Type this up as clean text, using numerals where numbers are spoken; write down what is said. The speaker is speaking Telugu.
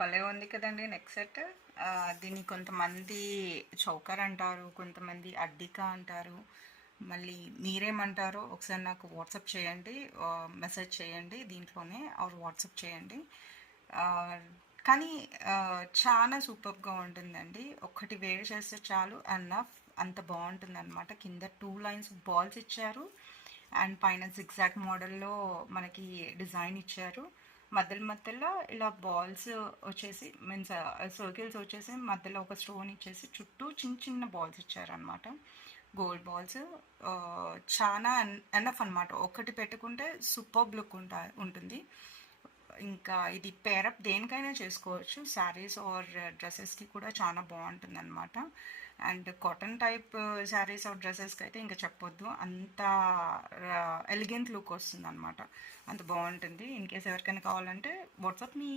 భలే ఉంది కదండీ నెక్ సెట్. దీన్ని కొంతమంది చౌకర్ అంటారు, కొంతమంది అడ్డిక అంటారు. మళ్ళీ మీరేమంటారో ఒకసారి నాకు వాట్సాప్ చేయండి. మెసేజ్ చేయండి దీంట్లోనే ఆర్ వాట్సాప్ చేయండి. ఆహ్, కానీ చానా సూపర్బ్‌గా ఉంటుందండి. ఒక్కటి వేర్ చేస్తే చాలు ఎనఫ్ అంత బావుంటుందనమాట. కింద 2 లైన్స్ బాల్స్ ఇచ్చారు. అండ్ పైన జిగ్‌జాగ్ మోడల్‌లో మనకి డిజైన్ ఇచ్చారు. మధ్యలో ఇలా బాల్స్ వచ్చేసి మీన్స్ సర్కిల్స్ వచ్చేసి మధ్యలో ఒక స్టోన్ ఇచ్చేసి చుట్టూ చిన్న చిన్న బాల్స్ ఇచ్చారనమాట. గోల్డ్ బాల్స్ చాలా ఎనఫ్ అనమాట. ఒకటి పెట్టుకుంటే సూపర్బ్ లుక్ ఉంటుంది. ఇంకా ఇది పేరప్ దేనికైనా చేసుకోవచ్చు. శారీస్ ఆర్ డ్రెసెస్‌కి కూడా చాలా బావుంటుందనమాట. And cotton type saris or డ్రెసెస్‌కి అయితే ఇంకా చెప్పొద్దు. అంత ఎలిగెంట్ లుక్ వస్తుందనమాట. అంత బావుంటుంది. ఇన్‌కేస్ ఎవరికైనా కావాలంటే వాట్సాప్ మీ.